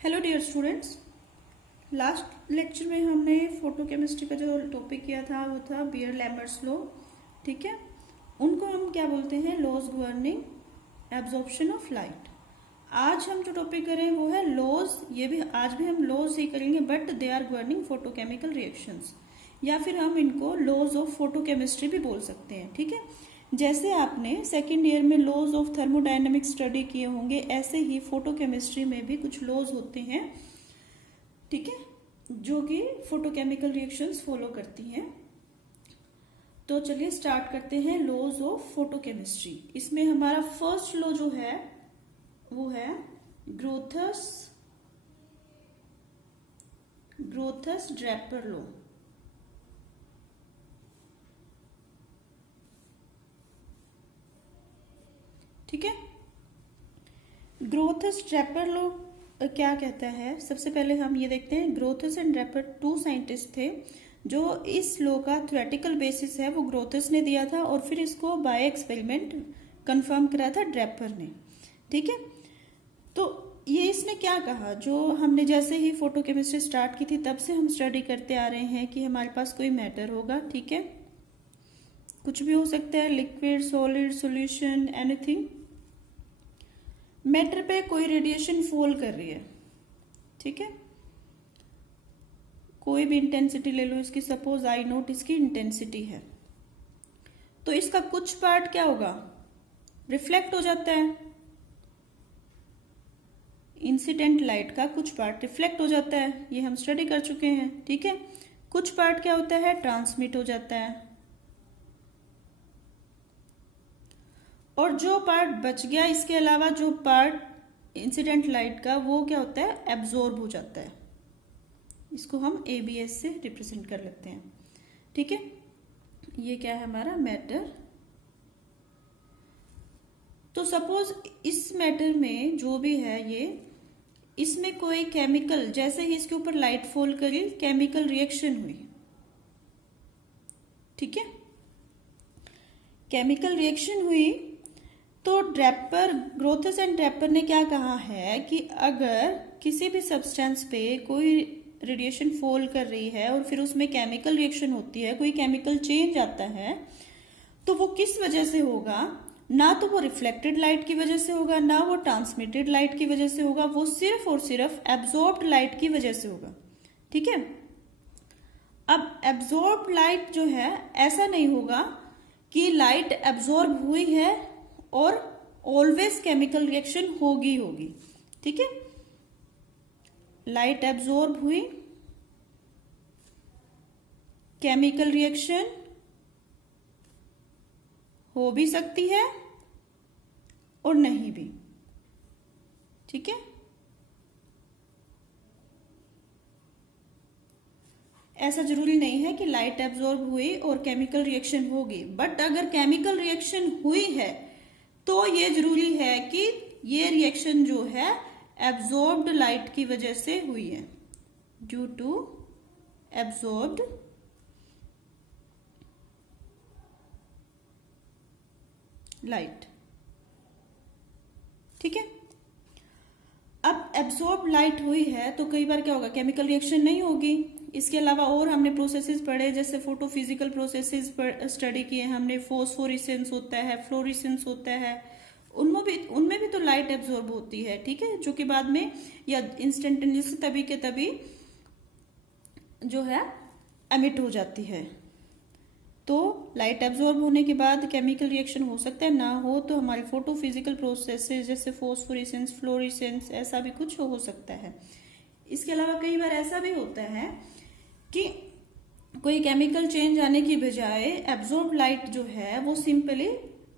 Hello dear students. Last lecture में हमने photochemistry का जो टॉपिक किया था वो था बियर लैम्बर्ट्स लॉ। ठीक है, उनको हम क्या बोलते हैं, laws governing absorption of light. आज हम जो टॉपिक करें वो है लॉज। ये भी आज भी हम लॉज ही करेंगे, but they are governing photochemical reactions, या फिर हम इनको लॉज ऑफ फोटोकेमिस्ट्री भी बोल सकते हैं। ठीक है, जैसे आपने सेकेंड ईयर में लॉज ऑफ थर्मोडायनेमिक स्टडी किए होंगे, ऐसे ही फोटोकेमिस्ट्री में भी कुछ लॉज होते हैं। ठीक है, जो कि फोटोकेमिकल रिएक्शंस फॉलो करती हैं। तो चलिए स्टार्ट करते हैं लॉज ऑफ फोटोकेमिस्ट्री। इसमें हमारा फर्स्ट लॉ जो है वो है ग्रोथस ड्रैपर लॉ। ठीक है, ग्रोथस ड्रैपर लॉ क्या कहता है, सबसे पहले हम ये देखते हैं। ग्रोथस एंड ड्रैपर टू साइंटिस्ट थे। जो इस लॉ का थ्योरेटिकल बेसिस है वो ग्रोथस ने दिया था, और फिर इसको बाय एक्सपेरिमेंट कंफर्म करा था ड्रैपर ने। ठीक है, तो ये इसने क्या कहा, जो हमने जैसे ही फोटोकेमिस्ट्री स्टार्ट की थी तब से हम स्टडी करते आ रहे हैं कि हमारे पास कोई मैटर होगा। ठीक है, कुछ भी हो सकता है, liquid, solid, solution, anything. Matter पे कोई रेडिएशन फॉल कर रही है। ठीक है, कोई भी इंटेंसिटी ले लो इसकी, सपोज आई नोट इसकी इंटेंसिटी है, तो इसका कुछ पार्ट क्या होगा, रिफ्लेक्ट हो जाता है। इंसिडेंट लाइट का कुछ पार्ट रिफ्लेक्ट हो जाता है, ये हम स्टडी कर चुके हैं। ठीक है, कुछ पार्ट क्या होता है, ट्रांसमिट हो जाता है, और जो पार्ट बच गया, इसके अलावा जो पार्ट इंसिडेंट लाइट का, वो क्या होता है, एब्जॉर्ब हो जाता है। इसको हम ABS से रिप्रेजेंट कर लेते हैं। ठीक है, ये क्या है हमारा मैटर। तो सपोज इस मैटर में जो भी है ये, इसमें कोई केमिकल, जैसे ही इसके ऊपर लाइट फॉल करी, केमिकल रिएक्शन हुई। ठीक है, केमिकल रिएक्शन हुई, तो ग्रोथस एंड ड्रैपर ने क्या कहा है कि अगर किसी भी सब्सटेंस पे कोई रेडिएशन फॉल कर रही है और फिर उसमें केमिकल रिएक्शन होती है, कोई केमिकल चेंज आता है, तो वो किस वजह से होगा, ना तो वो रिफ्लेक्टेड लाइट की वजह से होगा, ना वो ट्रांसमिटेड लाइट की वजह से होगा, वो सिर्फ और सिर्फ एब्जॉर्ब्ड लाइट की वजह से होगा। ठीक है, अब एब्जॉर्ब्ड लाइट जो है, ऐसा नहीं होगा कि लाइट एब्जॉर्ब हुई है और ऑलवेज केमिकल रिएक्शन होगी। ठीक है, लाइट एब्जॉर्ब हुई, केमिकल रिएक्शन हो भी सकती है और नहीं भी। ठीक है, ऐसा जरूरी नहीं है कि लाइट एब्जॉर्ब हुई और केमिकल रिएक्शन होगी, बट अगर केमिकल रिएक्शन हुई है तो ये जरूरी है कि ये रिएक्शन जो है एब्जॉर्ब्ड लाइट की वजह से हुई है, ड्यू टू एब्जॉर्ब्ड लाइट। ठीक है, अब एब्जॉर्ब लाइट हुई है तो कई बार क्या होगा, केमिकल रिएक्शन नहीं होगी। इसके अलावा और हमने प्रोसेसेस पढ़े, जैसे फोटोफिजिकल प्रोसेसेस स्टडी किए हमने। फोस्फोरेसेंस होता है, फ्लोरेसेंस होता है, उनमें भी तो लाइट एब्जॉर्ब होती है। ठीक है, जो कि बाद में या इंस्टेंटेनियस तभी के तभी जो है एमिट हो जाती है। तो लाइट एब्जॉर्ब होने के बाद केमिकल रिएक्शन हो सकता है, ना हो तो हमारी फोटोफिजिकल प्रोसेसेस जैसे फोस्फोरेसेंस, फ्लोरेसेंस, ऐसा भी कुछ हो सकता है। इसके अलावा कई बार ऐसा भी होता है कि कोई केमिकल चेंज आने की बजाय एब्जॉर्ब लाइट जो है वो सिंपली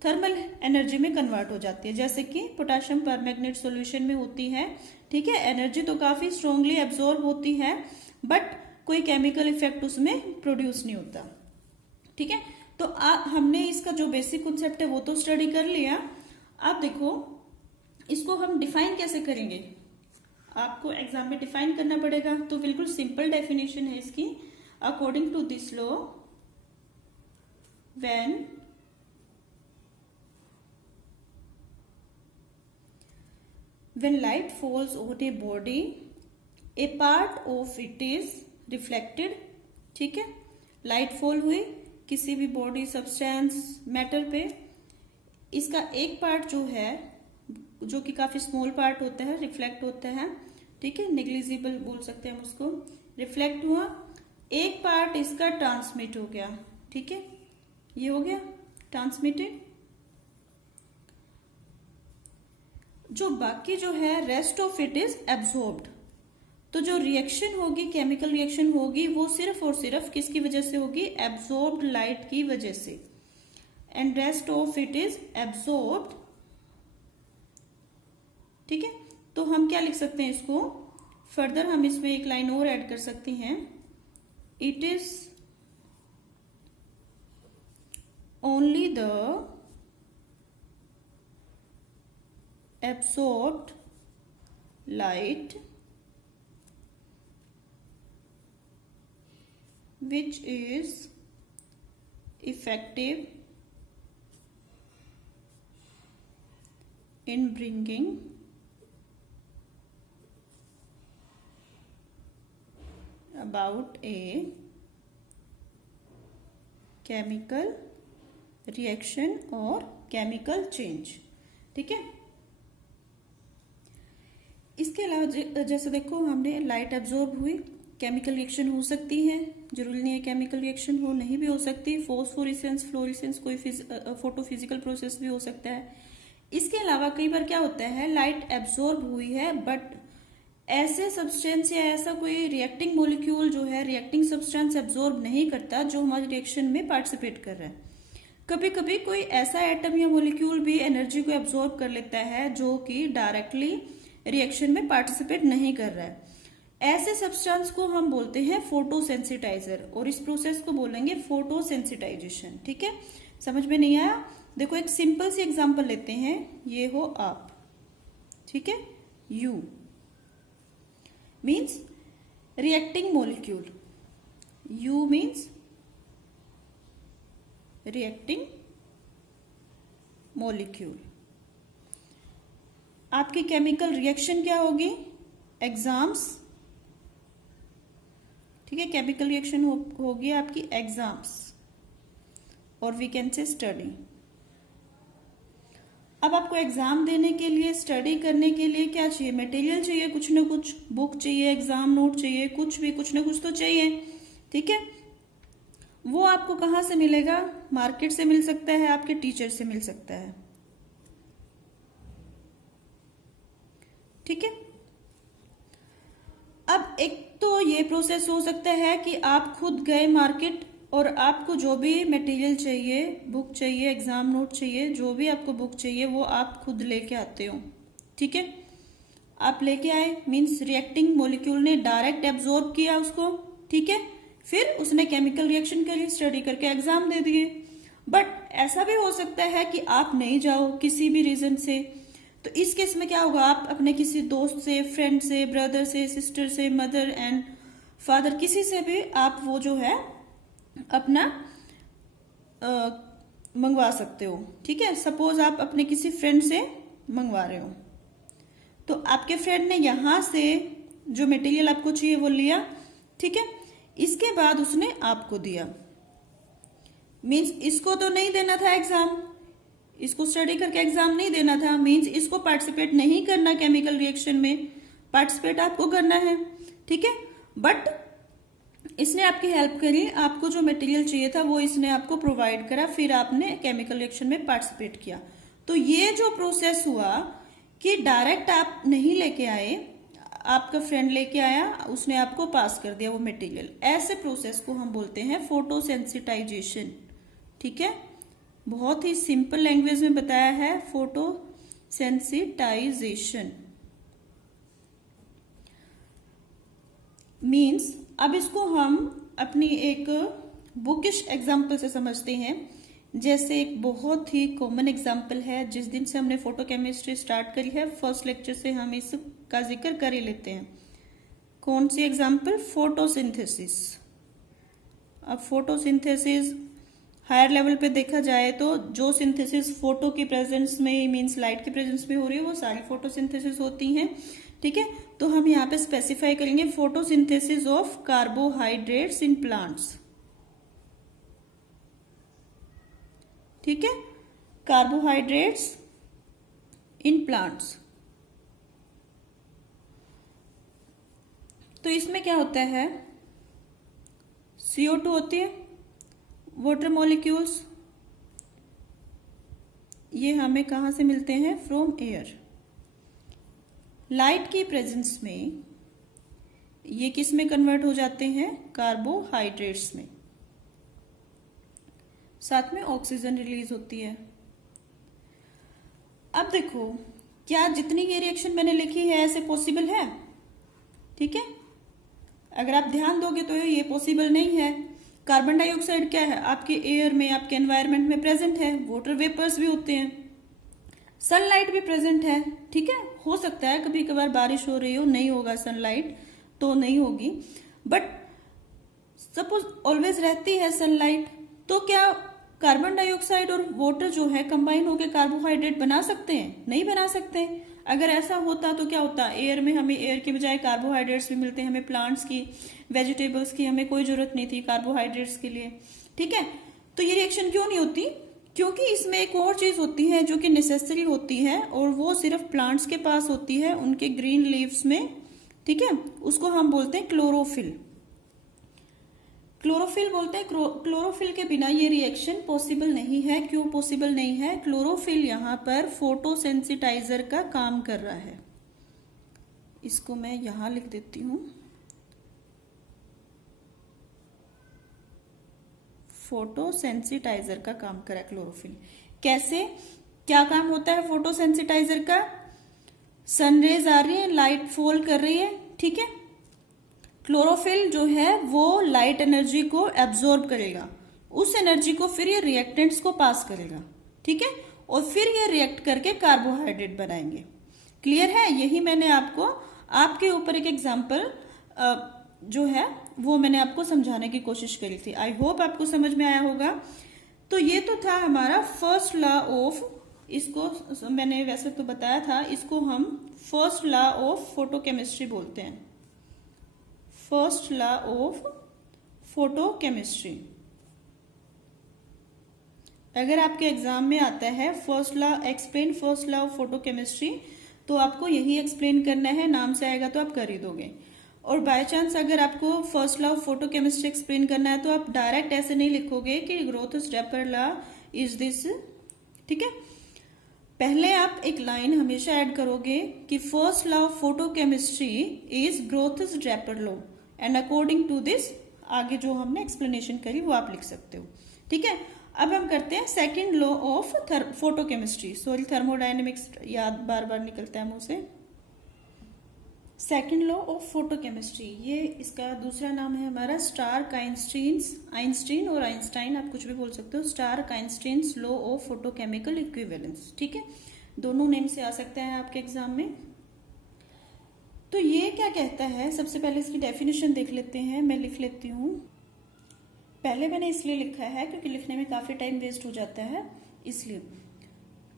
थर्मल एनर्जी में कन्वर्ट हो जाती है, जैसे कि पोटेशियम परमैंगनेट सॉल्यूशन में होती है। ठीक है, एनर्जी तो काफी स्ट्रांगली एब्जॉर्ब होती है, बट कोई केमिकल इफेक्ट उसमें प्रोड्यूस नहीं होता। ठीक है, तो हमने इसका जो बेसिक कॉन्सेप्ट है वो तो स्टडी कर लिया। अब देखो इसको हम डिफाइन कैसे करेंगे, आपको एग्जाम में डिफाइन करना पड़ेगा। तो बिल्कुल सिंपल डेफिनेशन है इसकी। According to this law, when light falls on a body a part of it is reflected, ठीक है, लाइट फॉल हुई किसी भी बॉडी सब्सटेंस मैटर पे, इसका एक पार्ट जो है जो कि काफी स्मॉल पार्ट होता है रिफ्लेक्ट होता है, ठीक है, नेग्लिजिबल बोल सकते हैं हम उसको, रिफ्लेक्ट हुआ, एक पार्ट इसका ट्रांसमिट हो गया, ठीक है, ये हो गया ट्रांसमिटेड। जो बाकी जो है rest of it is absorbed. तो जो रिएक्शन होगी, केमिकल रिएक्शन होगी, वो सिर्फ और सिर्फ किसकी वजह से होगी, एब्सॉर्ब्ड लाइट की वजह से, and rest of it is absorbed, ठीक है। तो हम क्या लिख सकते हैं इसको, फर्दर हम इसमें एक लाइन और ऐड कर सकते हैं, it is only the absorbed light which is effective in bringing about a chemical reaction or chemical change, ठीक है। इसके अलावा जैसे देखो हमने लाइट एब्जॉर्ब हुई, केमिकल रिएक्शन हो सकती है, जरूरी नहीं है केमिकल रिएक्शन हो, नहीं भी हो सकती, फॉस्फोरेसेंस, फ्लोरेसेंस, कोई फोटो फिजिकल प्रोसेस भी हो सकता है। इसके अलावा कई बार क्या होता है, लाइट एब्जॉर्ब हुई है बट ऐसे सब्सटेंस या ऐसा कोई रिएक्टिंग मॉलिक्यूल जो है रिएक्टिंग सब्सटेंस एब्जॉर्ब नहीं करता जो हमारे रिएक्शन में पार्टिसिपेट कर रहा है। कभी कभी कोई ऐसा एटम या मॉलिक्यूल भी एनर्जी को एब्जॉर्ब कर लेता है जो कि डायरेक्टली रिएक्शन में पार्टिसिपेट नहीं कर रहा है। ऐसे सब्सटेंस को हम बोलते हैं फोटोसेंसिटाइजर, और इस प्रोसेस को बोलेंगे फोटोसेंसिटाइजेशन, ठीक है। समझ में नहीं आया, देखो एक सिंपल सी एग्जांपल लेते हैं, ये हो आप, ठीक है, you means reacting molecule, you means reacting molecule. आपकी केमिकल रिएक्शन क्या होगी, एग्जाम्स, ठीक है, केमिकल रिएक्शन होगी आपकी एग्जाम्स, और वी कैन से स्टडी। अब आपको एग्जाम देने के लिए, स्टडी करने के लिए क्या चाहिए, मटेरियल चाहिए, कुछ ना कुछ, बुक चाहिए, एग्जाम नोट चाहिए, कुछ भी कुछ ना कुछ तो चाहिए, ठीक है। वो आपको कहाँ से मिलेगा, मार्केट से मिल सकता है, आपके टीचर से मिल सकता है, ठीक है। अब एक तो ये प्रोसेस हो सकता है कि आप खुद गए मार्केट और आपको जो भी मटेरियल चाहिए, बुक चाहिए, एग्जाम नोट चाहिए, जो भी आपको बुक चाहिए वो आप खुद लेके आते हो, ठीक है। आप लेके आए मीन्स रिएक्टिंग मॉलिक्यूल ने डायरेक्ट एब्जॉर्ब किया उसको, ठीक है, फिर उसने केमिकल रिएक्शन के लिए स्टडी करके एग्जाम दे दिए। बट ऐसा भी हो सकता है कि आप नहीं जाओ किसी भी रीजन से, तो इस केस में क्या होगा, आप अपने किसी दोस्त से, फ्रेंड से, ब्रदर से, सिस्टर से, मदर एंड फादर, किसी से भी आप वो जो है अपना मंगवा सकते हो, ठीक है। सपोज आप अपने किसी फ्रेंड से मंगवा रहे हो, तो आपके फ्रेंड ने यहां से जो मटेरियल आपको चाहिए वो लिया, ठीक है, इसके बाद उसने आपको दिया, मीन्स इसको तो नहीं देना था एग्जाम, इसको स्टडी करके एग्जाम नहीं देना था, मीन्स इसको पार्टिसिपेट नहीं करना, केमिकल रिएक्शन में पार्टिसिपेट आपको करना है, ठीक है। बट इसने आपकी हेल्प करी, आपको जो मटेरियल चाहिए था वो इसने आपको प्रोवाइड करा, फिर आपने केमिकल रिएक्शन में पार्टिसिपेट किया। तो ये जो प्रोसेस हुआ कि डायरेक्ट आप नहीं लेके आए, आपका फ्रेंड लेके आया, उसने आपको पास कर दिया वो मटेरियल, ऐसे प्रोसेस को हम बोलते हैं फोटोसेंसिटाइजेशन, ठीक है। बहुत ही सिंपल लैंग्वेज में बताया है, फोटोसेंसिटाइजेशन मीन्स। अब इसको हम अपनी एक बुकिश एग्जाम्पल से समझते हैं। जैसे एक बहुत ही कॉमन एग्जाम्पल है, जिस दिन से हमने फोटोकेमिस्ट्री स्टार्ट करी है, फर्स्ट लेक्चर से हम इसका जिक्र कर ही लेते हैं। कौन सी एग्जाम्पल, फोटोसिंथेसिस। अब फोटोसिंथेसिस हायर लेवल पे देखा जाए तो जो सिंथेसिस फोटो की प्रेजेंस में मींस लाइट की प्रेजेंस में हो रही है वो सारी फोटोसिंथेसिस होती हैं, ठीक है, तो हम यहाँ पे स्पेसिफाई करेंगे photosynthesis of carbohydrates in plants. ठीक है, कार्बोहाइड्रेट्स इन प्लांट्स। तो इसमें क्या होता है, CO2 होती है, वाटर मॉलिक्यूल्स, ये हमें कहां से मिलते हैं, फ्रॉम एयर। लाइट की प्रेजेंस में ये किस में कन्वर्ट हो जाते हैं, कार्बोहाइड्रेट्स में। साथ में ऑक्सीजन रिलीज होती है। अब देखो, क्या जितनी ये रिएक्शन मैंने लिखी है ऐसे पॉसिबल है? ठीक है, अगर आप ध्यान दोगे तो ये पॉसिबल नहीं है। कार्बन डाइऑक्साइड क्या है, आपके एयर में, आपके एनवायरनमेंट में प्रेजेंट है, वाटर वेपर्स भी होते हैं, सनलाइट भी प्रेजेंट है। ठीक है, हो सकता है कभी कभार बारिश हो रही हो, नहीं होगा सनलाइट तो नहीं होगी, बट सपोज ऑलवेज रहती है सनलाइट, तो क्या कार्बन डाइऑक्साइड और वाटर जो है कंबाइन होकर कार्बोहाइड्रेट बना सकते हैं? नहीं बना सकते। अगर ऐसा होता तो क्या होता, एयर में हमें एयर के बजाय कार्बोहाइड्रेट्स भी मिलते हैं, हमें प्लांट्स की, वेजिटेबल्स की हमें कोई जरूरत नहीं थी कार्बोहाइड्रेट्स के लिए। ठीक है, तो ये रिएक्शन क्यों नहीं होती? क्योंकि इसमें एक और चीज होती है जो कि नेसेसरी होती है, और वो सिर्फ प्लांट्स के पास होती है, उनके ग्रीन लीव्स में। ठीक है, उसको हम बोलते हैं क्लोरोफिल। क्लोरोफिल बोलते हैं। क्लोरोफिल के बिना ये रिएक्शन पॉसिबल नहीं है। क्यों पॉसिबल नहीं है? क्लोरोफिल यहाँ पर फोटोसेंसिटाइजर का काम कर रहा है। इसको मैं यहां लिख देती हूं, फोटोसेंसिटाइजर का काम कर रहा है क्लोरोफिल। कैसे, क्या काम होता है फोटोसेंसिटाइजर का? सनरेज आ रही है, लाइट फॉल कर रही है, ठीक है, क्लोरोफिल जो है वो लाइट एनर्जी को एब्जॉर्ब करेगा, उस एनर्जी को फिर ये रिएक्टेंट्स को पास करेगा, ठीक है, और फिर ये रिएक्ट करके कार्बोहाइड्रेट बनाएंगे। क्लियर है? यही मैंने आपको आपके ऊपर एक एग्जांपल जो है वो मैंने आपको समझाने की कोशिश करी थी। आई होप आपको समझ में आया होगा। तो ये तो था हमारा फर्स्ट लॉ ऑफ, इसको मैंने वैसे तो बताया था, इसको हम फर्स्ट लॉ ऑफ फोटोकेमिस्ट्री बोलते हैं। First law of photochemistry. अगर आपके एग्जाम में आता है first law, explain first law of photochemistry, तो आपको यही एक्सप्लेन करना है, नाम से आएगा तो आप कर ही दोगे। और बाय चांस अगर आपको first law of photochemistry explain करना है तो आप डायरेक्ट ऐसे नहीं लिखोगे कि ग्रोथ-स्टेपर लॉ इज दिस, ठीक है, पहले आप एक लाइन हमेशा ऐड करोगे कि first law of photochemistry is Grotthuss Draper law and according to this, आगे जो हमने एक्सप्लेनेशन करी वो आप लिख सकते हो, ठीक है। अब हम करते हैं second law of photochemistry. Sorry, thermodynamics याद बार बार निकलता है मुंह से। सेकेंड लॉ ऑफ फोटोकेमिस्ट्री, ये इसका दूसरा नाम है हमारा स्टार्क आइंस्टीन और आइंस्टाइन, आप कुछ भी बोल सकते हो, Stark Einstein law of photochemical equivalence, ठीक है, दोनों नेम से आ सकता है आपके एग्जाम में। तो ये क्या कहता है, सबसे पहले इसकी डेफिनेशन देख लेते हैं, मैं लिख लेती हूँ। पहले मैंने इसलिए लिखा है क्योंकि लिखने में काफी टाइम वेस्ट हो जाता है, इसलिए।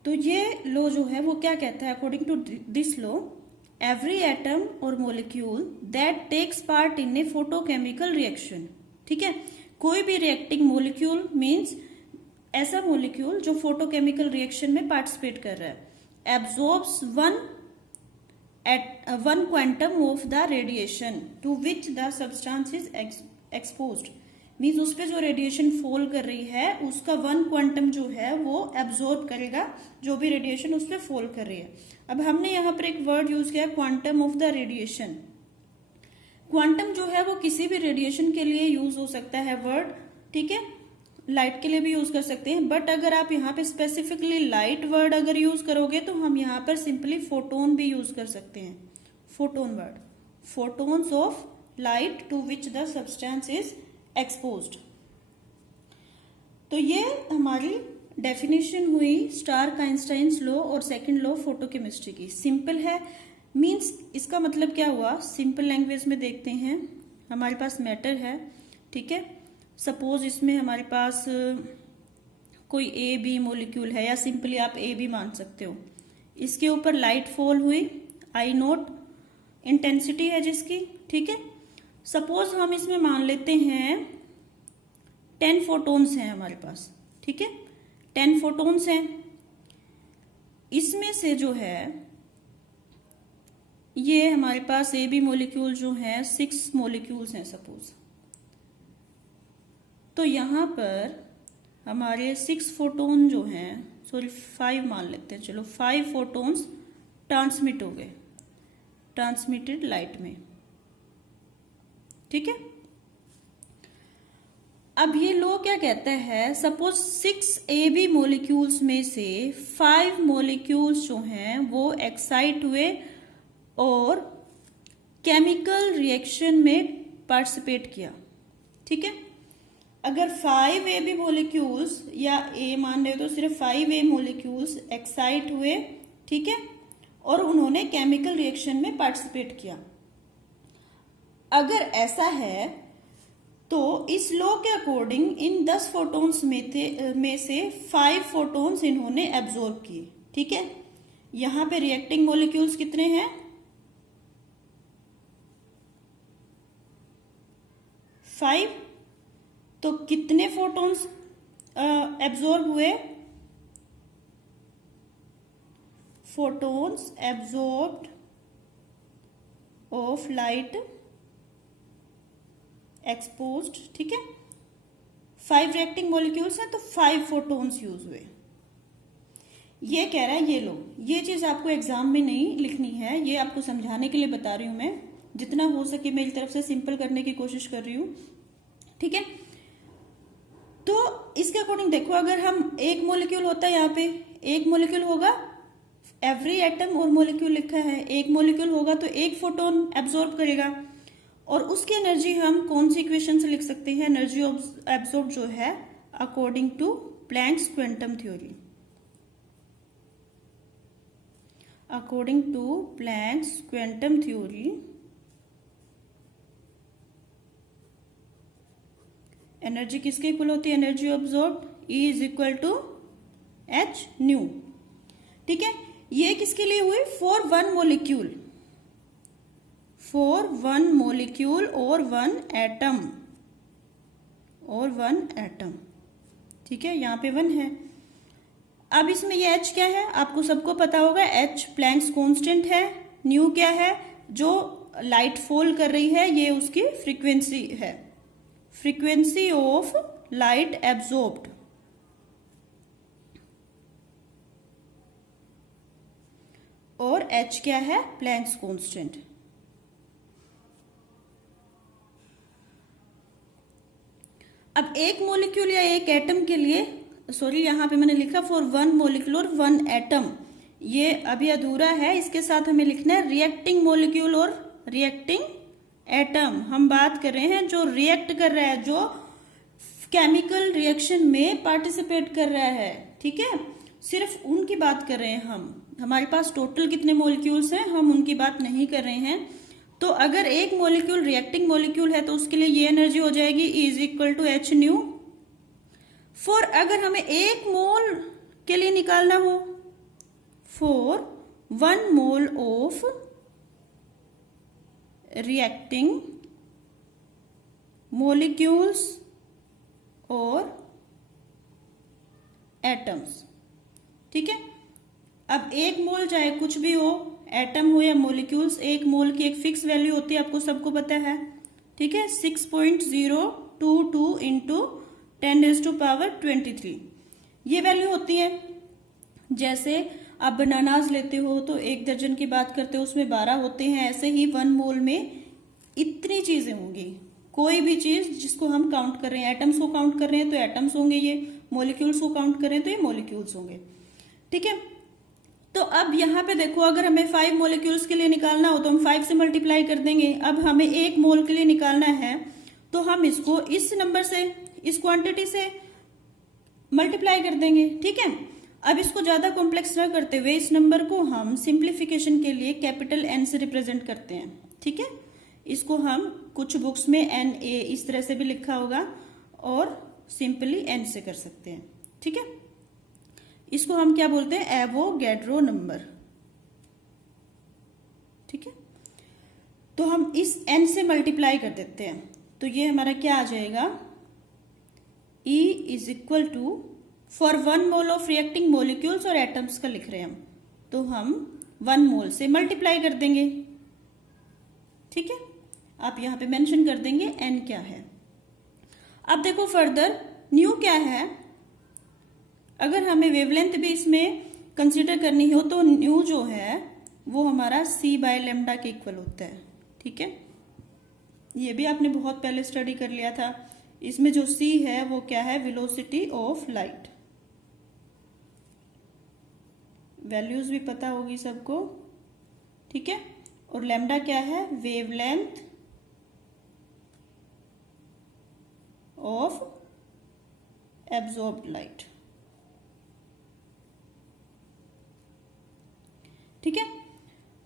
तो ये लॉ जो है वो क्या कहता है, according to this law, every atom और molecule that takes part in a photochemical reaction, ठीक है, कोई भी रिएक्टिंग मोलिक्यूल मीन्स ऐसा मोलिक्यूल जो फोटोकेमिकल रिएक्शन में पार्टिसिपेट कर रहा है, absorbs one quantum of the radiation to which the substance is exposed, means उस पर जो रेडिएशन फॉल कर रही है उसका 1 क्वांटम जो है वो एब्जॉर्ब करेगा जो भी रेडिएशन उस पर फॉल कर रही है। अब हमने यहाँ पर एक वर्ड यूज किया, quantum of the radiation. Quantum जो है वो किसी भी रेडिएशन के लिए यूज हो सकता है वर्ड, ठीक है, लाइट के लिए भी यूज कर सकते हैं, बट अगर आप यहाँ पे स्पेसिफिकली लाइट वर्ड अगर यूज करोगे तो हम यहाँ पर सिंपली फोटोन भी यूज कर सकते हैं। Photon word, photons of light to which the substance is exposed. तो ये हमारी डेफिनेशन हुई स्टार्क आइंस्टाइन्स लॉ और सेकंड लॉ फोटोकेमिस्ट्री की। सिंपल है, मींस इसका मतलब क्या हुआ, सिंपल लैंग्वेज में देखते हैं। हमारे पास मैटर है, ठीक है, सपोज इसमें हमारे पास कोई ए बी मोलिक्यूल है, या सिंपली आप ए बी मान सकते हो, इसके ऊपर लाइट फॉल हुई I0 इंटेंसिटी है जिसकी, ठीक है। सपोज हम इसमें मान लेते हैं 10 फोटॉन्स हैं हमारे पास, ठीक है, 10 फोटॉन्स हैं। इसमें से जो है ये हमारे पास ए बी मोलिक्यूल जो है 6 मोलिक्यूल्स हैं सपोज, तो यहां पर हमारे 6 फोटोन जो हैं, सॉरी 5 मान लेते हैं, चलो 5 फोटोन्स ट्रांसमिट हो गए, ट्रांसमिटेड लाइट में, ठीक है। अब ये लो क्या कहता है, सपोज 6 ए बी मोलिक्यूल्स में से 5 मोलिक्यूल्स जो हैं वो एक्साइट हुए और केमिकल रिएक्शन में पार्टिसिपेट किया, ठीक है। अगर 5 ए बी मोलिक्यूल्स या ए मान रहे हो तो सिर्फ 5 ए मोलिक्यूल्स एक्साइट हुए, ठीक है, और उन्होंने केमिकल रिएक्शन में पार्टिसिपेट किया। अगर ऐसा है तो इस लॉ के अकॉर्डिंग इन 10 फोटॉन्स में से 5 फोटॉन्स इन्होंने एब्जॉर्ब किए, ठीक है। यहां पे रिएक्टिंग मॉलिक्यूल्स कितने हैं, 5, तो कितने फोटॉन्स एब्जॉर्ब हुए, photons absorbed of light exposed, ठीक है। 5 रिएक्टिंग मॉलिक्यूल्स हैं तो 5 फोटॉन्स यूज हुए। ये कह रहा है, ये लो, ये चीज आपको एग्जाम में नहीं लिखनी है, ये आपको समझाने के लिए बता रही हूं मैं, जितना हो सके मेरी तरफ से सिंपल करने की कोशिश कर रही हूं, ठीक है। तो इसके अकॉर्डिंग देखो, अगर हम एक मॉलिक्यूल होता है, यहाँ पे एक मॉलिक्यूल होगा, एवरी एटम और मॉलिक्यूल लिखा है, एक मॉलिक्यूल होगा तो एक फोटोन एब्जॉर्ब करेगा, और उसकी एनर्जी हम कौन सी इक्वेशन से लिख सकते हैं, एनर्जी एब्जॉर्ब जो है according to Planck's quantum theory, according to Planck's quantum theory energy किसके इक्वल होती है, energy absorb E is equal to h nu, ठीक है। ये किसके लिए हुई, for one molecule, for one molecule और वन एटम, और वन एटम, ठीक है, यहां पे 1 है। अब इसमें ये H क्या है, आपको सबको पता होगा, H प्लैंक्स कांस्टेंट है, न्यू क्या है, जो लाइट फॉल कर रही है, ये उसकी फ्रीक्वेंसी है, फ्रीक्वेंसी ऑफ लाइट एब्जॉर्ब्ड, और H क्या है, प्लैंक्स कांस्टेंट। अब एक मॉलिक्यूल या एक एटम के लिए, सॉरी यहां पे मैंने लिखा फॉर वन मॉलिक्यूल और वन एटम, ये अभी अधूरा है, इसके साथ हमें लिखना है रिएक्टिंग मॉलिक्यूल और रिएक्टिंग एटम। हम बात कर रहे हैं जो रिएक्ट कर रहा है, जो केमिकल रिएक्शन में पार्टिसिपेट कर रहा है, ठीक है, सिर्फ उनकी बात कर रहे हैं हम। हमारे पास टोटल कितने मॉलिक्यूल्स हैं, हम उनकी बात नहीं कर रहे हैं। तो अगर एक मॉलिक्यूल रिएक्टिंग मॉलिक्यूल है तो उसके लिए ये एनर्जी हो जाएगी E is equal to h nu. For अगर हमें एक मोल के लिए निकालना हो, for 1 mole of reacting molecules और एटम्स, ठीक है। अब एक मोल चाहे कुछ भी हो, एटम हो या मॉलिक्यूल्स, एक मोल की एक फिक्स वैल्यू होती है, आपको सबको पता है, ठीक है, 6.022 इंटू 10⁻23 ये वैल्यू होती है। जैसे आप बनानास लेते हो तो 1 दर्जन की बात करते हो, उसमें 12 होते हैं, ऐसे ही 1 मोल में इतनी चीजें होंगी। कोई भी चीज जिसको हम काउंट कर रहे हैं, एटम्स को काउंट कर रहे हैं तो एटम्स होंगे, ये मॉलिक्यूल्स को काउंट कर रहे हैं तो ये मॉलिक्यूल्स होंगे, ठीक है। तो अब यहाँ पे देखो, अगर हमें 5 मॉलिक्यूल्स के लिए निकालना हो तो हम 5 से मल्टीप्लाई कर देंगे। अब हमें 1 मोल के लिए निकालना है तो हम इसको इस नंबर से, इस क्वांटिटी से मल्टीप्लाई कर देंगे, ठीक है। अब इसको ज्यादा कॉम्प्लेक्स ना करते हुए इस नंबर को हम सिंप्लीफिकेशन के लिए कैपिटल N से रिप्रेजेंट करते हैं, ठीक है। इसको हम कुछ बुक्स में NA इस तरह से भी लिखा होगा और सिंपली N से कर सकते हैं, ठीक है। इसको हम क्या बोलते हैं, एवोगैड्रो नंबर, ठीक है। तो हम इस n से मल्टीप्लाई कर देते हैं, तो ये हमारा क्या आ जाएगा, E is equal to, for 1 mole of reacting molecules और एटम्स का लिख रहे हैं हम, तो हम 1 मोल से मल्टीप्लाई कर देंगे। ठीक है, आप यहां पे मेंशन कर देंगे n क्या है। अब देखो फर्दर न्यू क्या है, अगर हमें वेवलेंथ भी इसमें कंसीडर करनी हो तो न्यू जो है वो हमारा c बाय लेमडा के इक्वल होता है। ठीक है, ये भी आपने बहुत पहले स्टडी कर लिया था। इसमें जो c है वो क्या है, वेलोसिटी ऑफ लाइट, वैल्यूज भी पता होगी सबको। ठीक है, और लेमडा क्या है, वेवलेंथ ऑफ एब्जॉर्ब्ड लाइट। ठीक है,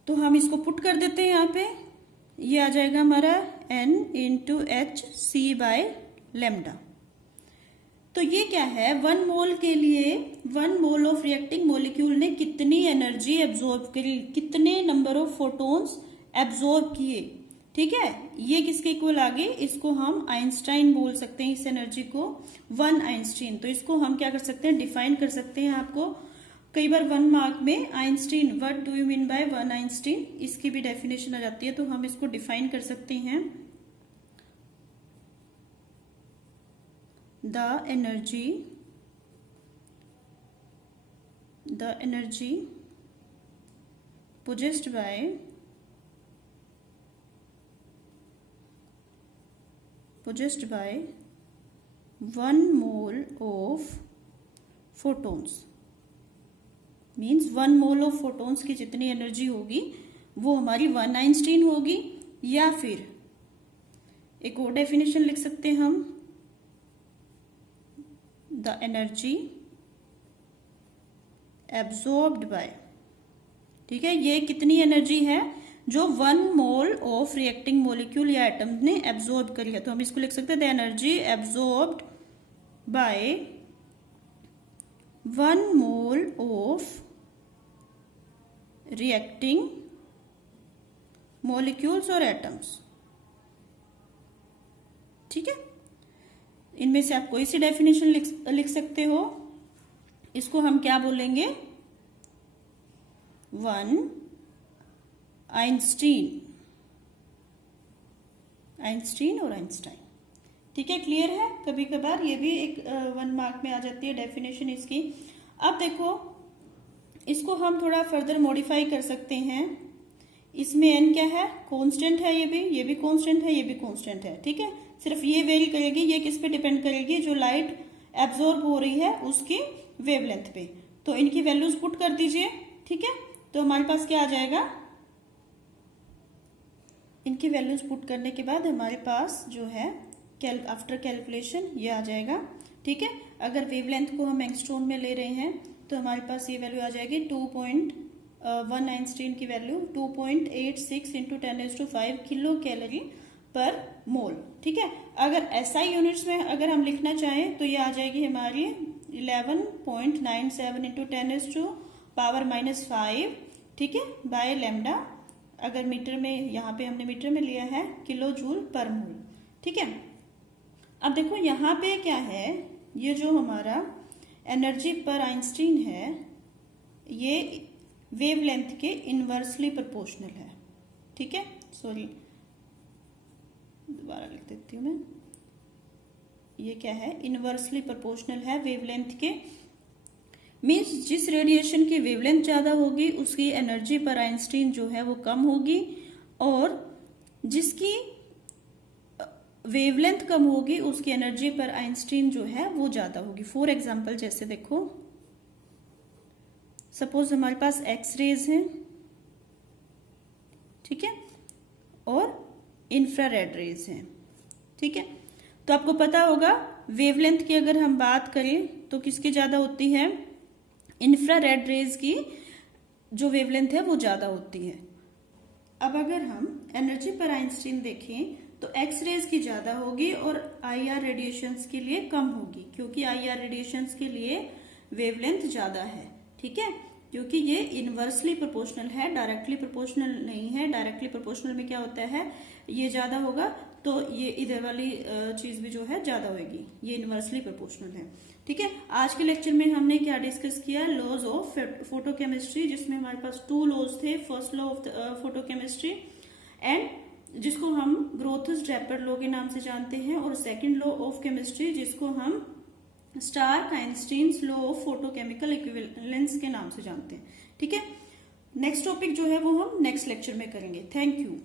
तो हम इसको पुट कर देते हैं यहाँ पे, ये आ जाएगा हमारा n into h c by lambda. तो ये क्या है, 1 मोल के लिए 1 मोल ऑफ रिएक्टिंग मॉलिक्यूल ने कितनी एनर्जी एब्जॉर्ब करी, कितने नंबर ऑफ फोटॉन्स एब्जॉर्ब किए। ठीक है, ये किसके इक्वल आ गए, इसको हम आइंस्टाइन बोल सकते हैं, इस एनर्जी को 1 आइंस्टीन। तो इसको हम क्या कर सकते हैं, डिफाइन कर सकते हैं। आपको कई बार 1 मार्क में Einstein, what do you mean by 1 Einstein, इसकी भी डेफिनेशन आ जाती है, तो हम इसको डिफाइन कर सकते हैं, the energy possessed by 1 mole of photons, means 1 mole of photons की जितनी एनर्जी होगी वो हमारी 1 आइंस्टीन होगी। या फिर एक और डेफिनेशन लिख सकते हैं हम, द एनर्जी एब्जॉर्ब्ड बाय, ठीक है, ये कितनी एनर्जी है जो 1 मोल ऑफ रिएक्टिंग मॉलिक्यूल या एटम ने एब्जॉर्ब करी है। तो हम इसको लिख सकते हैं, the energy absorbed bye 1 mole of reacting molecules और एटम्स। ठीक है, इनमें से आप कोई सी डेफिनेशन लिख सकते हो। इसको हम क्या बोलेंगे, 1 आइंस्टीन और आइंस्टाइन। ठीक है, क्लियर है। कभी कभार ये भी एक 1 मार्क में आ जाती है डेफिनेशन इसकी। अब देखो इसको हम थोड़ा फर्दर मॉडिफाई कर सकते हैं। इसमें n क्या है, कांस्टेंट है, ये भी कांस्टेंट है, ये भी कांस्टेंट है। ठीक है, सिर्फ ये वेरी करेगी, ये किस पे डिपेंड करेगी, जो लाइट एब्जॉर्ब हो रही है उसकी वेवलेंथ पे। तो इनकी वैल्यूज पुट कर दीजिए। ठीक है, तो हमारे पास क्या आ जाएगा, इनकी वैल्यूज पुट करने के बाद हमारे पास जो है आफ्टर कैलकुलेशन ये आ जाएगा। ठीक है, अगर वेवलेंथ को हम एंगस्ट्रॉन में ले रहे हैं तो हमारे पास ये वैल्यू आ जाएगी 2.1 आइंस्टीन की वैल्यू 2.86 इंटू 10⁵ किलो कैलोरी पर मोल। ठीक है, अगर एसआई यूनिट्स में अगर हम लिखना चाहें तो ये आ जाएगी हमारी 11.97 इंटू 10⁻⁻⁵। ठीक है, बाय लेमडा। अगर मीटर में, यहाँ पे हमने मीटर में लिया है, किलो जूल पर मोल। ठीक है, अब देखो यहाँ पे क्या है, ये जो हमारा एनर्जी पर आइंस्टीन है ये वेवलेंथ के इनवर्सली प्रोपोर्शनल है। ठीक है, सॉरी दोबारा लिख देती हूँ मैं, ये क्या है, इनवर्सली प्रोपोर्शनल है वेवलेंथ के। मीन्स जिस रेडिएशन की वेवलेंथ ज्यादा होगी उसकी एनर्जी पर आइंस्टीन जो है वो कम होगी, और जिसकी वेवलेंथ कम होगी उसकी एनर्जी पर आइंस्टीन जो है वो ज्यादा होगी। फॉर एग्जाम्पल जैसे देखो, सपोज हमारे पास एक्स रेज है, ठीक है, और इंफ्रारेड रेज है। ठीक है, तो आपको पता होगा वेवलेंथ की अगर हम बात करें तो किसकी ज्यादा होती है, इंफ्रारेड रेज की जो वेवलेंथ है वो ज्यादा होती है। अब अगर हम एनर्जी पर आइंस्टीन देखें तो एक्स रेज की ज्यादा होगी और आईआर रेडिएशंस के लिए कम होगी, क्योंकि आईआर रेडिएशंस के लिए वेवलेंथ ज्यादा है। ठीक है, क्योंकि ये इनवर्सली प्रोपोर्शनल है, डायरेक्टली प्रोपोर्शनल नहीं है। डायरेक्टली प्रोपोर्शनल में क्या होता है, ये ज्यादा होगा तो ये इधर वाली चीज भी जो है ज्यादा होगी। ये इनवर्सली प्रोपोर्शनल है। ठीक है, आज के लेक्चर में हमने क्या डिस्कस किया, लॉज ऑफ फोटोकेमिस्ट्री, जिसमें हमारे पास 2 लॉज थे। First law of photochemistry and जिसको हम ग्रोथस-ड्रैपर लॉ के नाम से जानते हैं, और सेकंड लॉ ऑफ केमिस्ट्री जिसको हम star-Einstein's law of photochemical equivalence के नाम से जानते हैं। ठीक है, नेक्स्ट टॉपिक जो है वो हम नेक्स्ट लेक्चर में करेंगे। Thank you.